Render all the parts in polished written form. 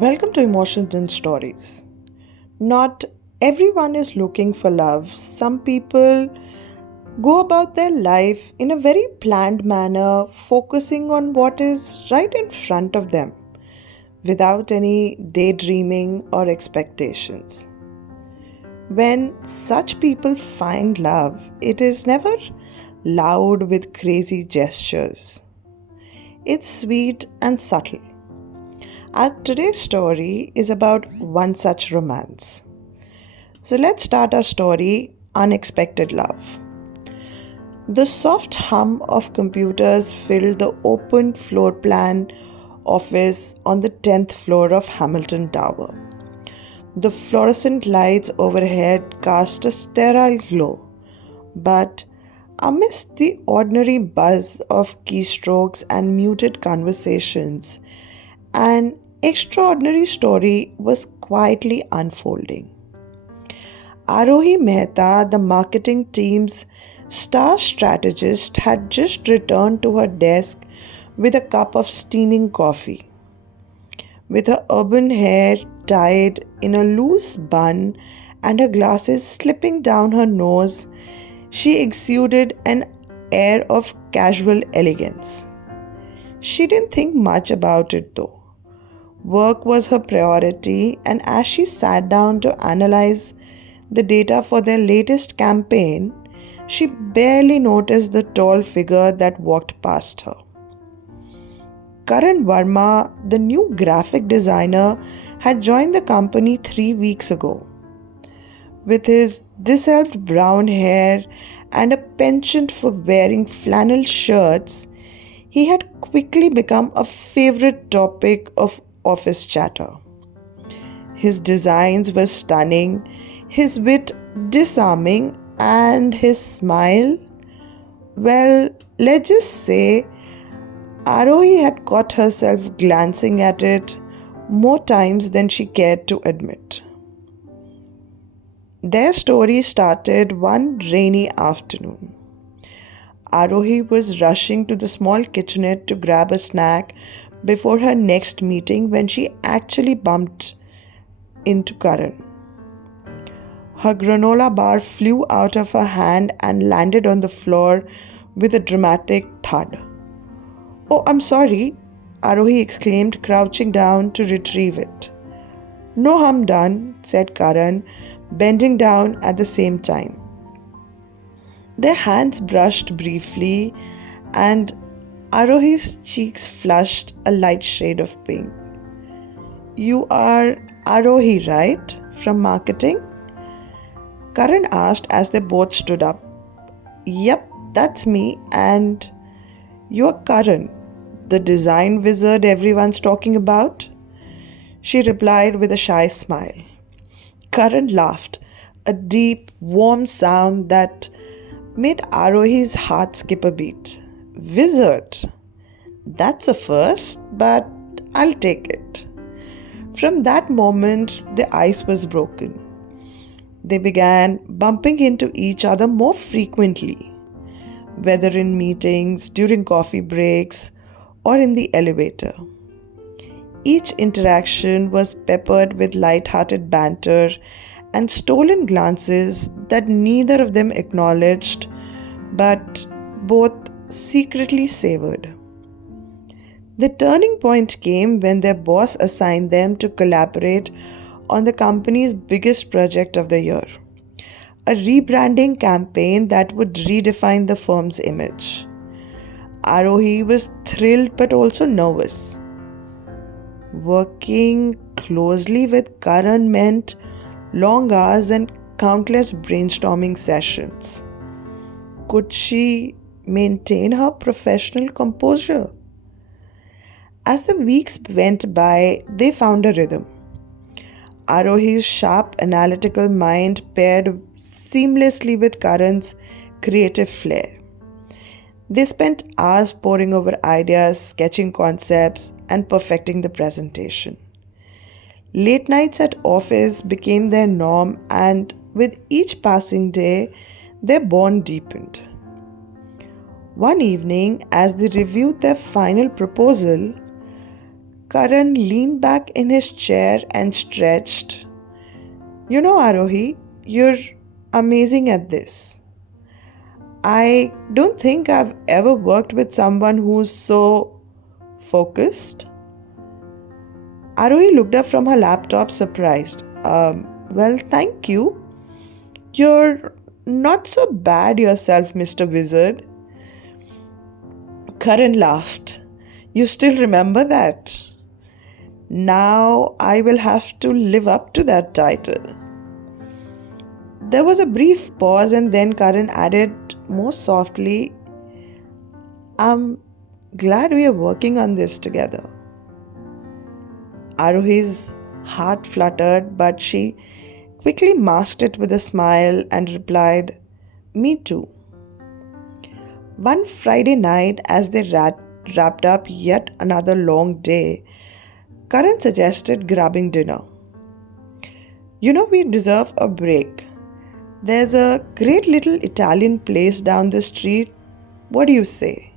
Welcome to Emotions and Stories. Not everyone is looking for love. Some people go about their life in a very planned manner, focusing on what is right in front of them without any daydreaming or expectations. When such people find love, it is never loud with crazy gestures. It's sweet and subtle. Today's story is about one such romance. So let's start our story, Unexpected Love. The soft hum of computers filled the open floor plan office on the 10th floor of Hamilton Tower. The fluorescent lights overhead cast a sterile glow, but amidst the ordinary buzz of keystrokes and muted conversations, an extraordinary story was quietly unfolding. Aarohi Mehta, the marketing team's star strategist, had just returned to her desk with a cup of steaming coffee. With her auburn hair tied in a loose bun and her glasses slipping down her nose, she exuded an air of casual elegance. She didn't think much about it though. Work was her priority, and as she sat down to analyze the data for their latest campaign, she barely noticed the tall figure that walked past her. Karan Verma, the new graphic designer, had joined the company 3 weeks ago. With his disheveled brown hair and a penchant for wearing flannel shirts, he had quickly become a favorite topic of office chatter. His designs were stunning, his wit disarming, and his smile, well, let's just say Aarohi had caught herself glancing at it more times than she cared to admit. Their story started one rainy afternoon. Aarohi was rushing to the small kitchenette to grab a snack before her next meeting when she actually bumped into Karan. Her granola bar flew out of her hand and landed on the floor with a dramatic thud. "Oh, I'm sorry," Aarohi exclaimed, crouching down to retrieve it. "No harm done," said Karan, bending down at the same time. Their hands brushed briefly, and Aarohi's cheeks flushed a light shade of pink. "You are Aarohi, right? From marketing?" Karan asked as they both stood up. "Yep, that's me. And you're Karan, the design wizard everyone's talking about?" She replied with a shy smile. Karan laughed, a deep, warm sound that made Aarohi's heart skip a beat. "Wizard? That's a first, but I'll take it." From that moment, the ice was broken. They began bumping into each other more frequently, whether in meetings, during coffee breaks, or in the elevator. Each interaction was peppered with light-hearted banter and stolen glances that neither of them acknowledged, but both secretly savored. The turning point came when their boss assigned them to collaborate on the company's biggest project of the year, a rebranding campaign that would redefine the firm's image. Aarohi was thrilled but also nervous. Working closely with Karan meant long hours and countless brainstorming sessions. Could she maintain her professional composure? As the weeks went by, they found a rhythm. Aarohi's sharp analytical mind paired seamlessly with Karan's creative flair. They spent hours poring over ideas, sketching concepts, and perfecting the presentation. Late nights at office became their norm, and with each passing day, their bond deepened. One evening, as they reviewed their final proposal, Karan leaned back in his chair and stretched. You know, Aarohi, you're amazing at this. I don't think I've ever worked with someone who's so focused. Aarohi looked up from her laptop, surprised. Well, thank you. You're not so bad yourself, Mr. Wizard. Karan laughed. You still remember that? Now I will have to live up to that title. There was a brief pause and then Karan added more softly, I'm glad we are working on this together. Aarohi's heart fluttered, but she quickly masked it with a smile and replied, Me too. One Friday night, as they wrapped up yet another long day, Karan suggested grabbing dinner. You know, we deserve a break. There's a great little Italian place down the street. What do you say?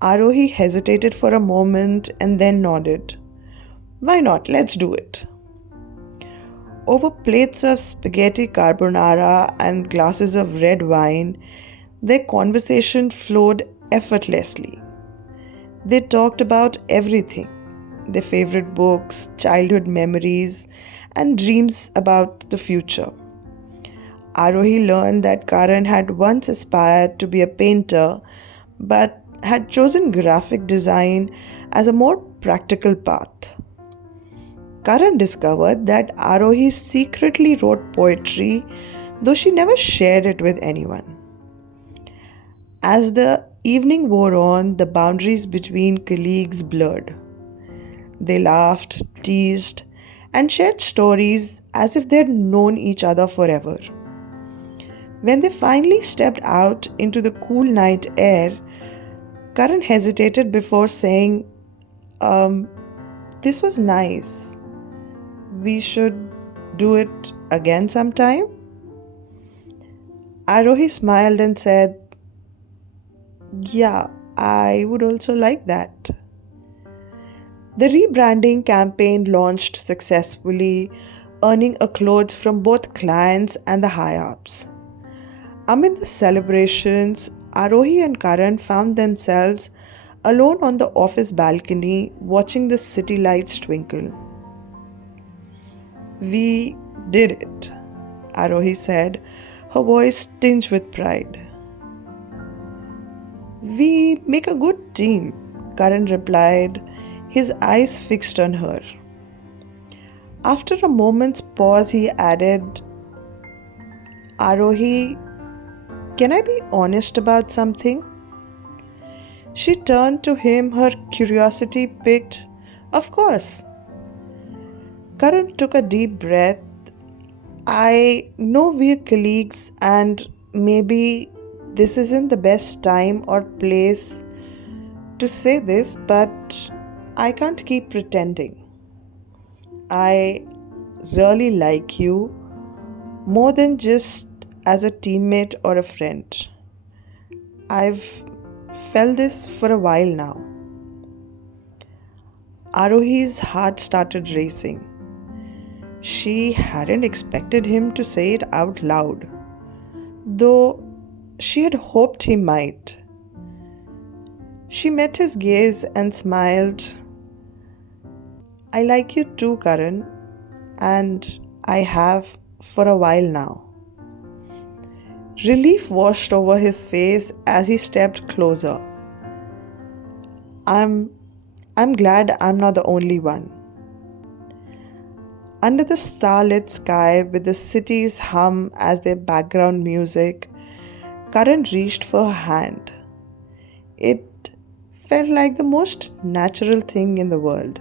Aarohi hesitated for a moment and then nodded. Why not? Let's do it. Over plates of spaghetti carbonara and glasses of red wine, their conversation flowed effortlessly. They talked about everything, their favorite books, childhood memories, and dreams about the future. Aarohi learned that Karan had once aspired to be a painter but had chosen graphic design as a more practical path. Karan discovered that Aarohi secretly wrote poetry, though she never shared it with anyone. As the evening wore on, the boundaries between colleagues blurred. They laughed, teased, and shared stories as if they'd known each other forever. When they finally stepped out into the cool night air, Karan hesitated before saying, This was nice. We should do it again sometime? Aarohi smiled and said, Yeah, I would also like that. The rebranding campaign launched successfully, earning accolades from both clients and the high-ups. Amid the celebrations, Aarohi and Karan found themselves alone on the office balcony watching the city lights twinkle. We did it, Aarohi said, her voice tinged with pride. We make a good team, Karan replied, his eyes fixed on her. After a moment's pause, he added, Aarohi, can I be honest about something? She turned to him, her curiosity piqued. Of course. Karan took a deep breath. I know we're colleagues and maybe this isn't the best time or place to say this, but I can't keep pretending. I really like you more than just as a teammate or a friend. I've felt this for a while now. Aarohi's heart started racing. She hadn't expected him to say it out loud, though she had hoped he might. She met his gaze and smiled. I like you too, Karan, and I have for a while now. Relief washed over his face as he stepped closer. I'm glad I'm not the only one. Under the starlit sky with the city's hum as their background music, Karan reached for her hand. It felt like the most natural thing in the world.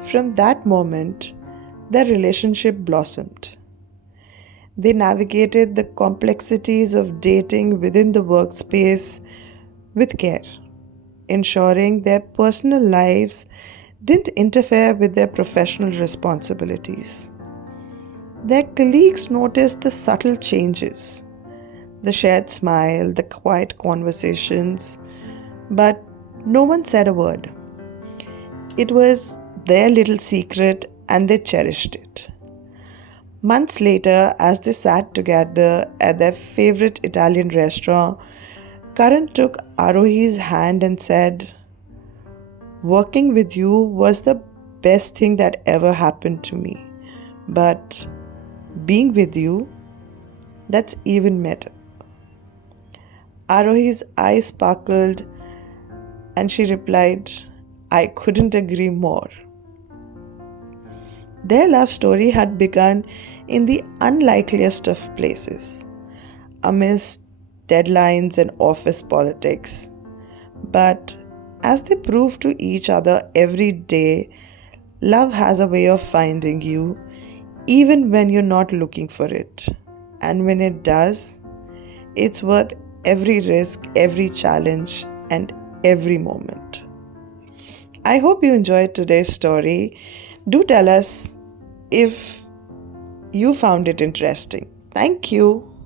From that moment, their relationship blossomed. They navigated the complexities of dating within the workspace with care, ensuring their personal lives didn't interfere with their professional responsibilities. Their colleagues noticed the subtle changes, the shared smile, the quiet conversations, but no one said a word. It was their little secret and they cherished it. Months later, as they sat together at their favorite Italian restaurant, Karan took Aarohi's hand and said, "Working with you was the best thing that ever happened to me. But being with you, that's even better." Aarohi's eyes sparkled and she replied, "I couldn't agree more." Their love story had begun in the unlikeliest of places, amidst deadlines and office politics. But as they proved to each other every day, love has a way of finding you even when you're not looking for it. And when it does, it's worth every risk, every challenge, and every moment. I hope you enjoyed today's story. Do tell us if you found it interesting. Thank you.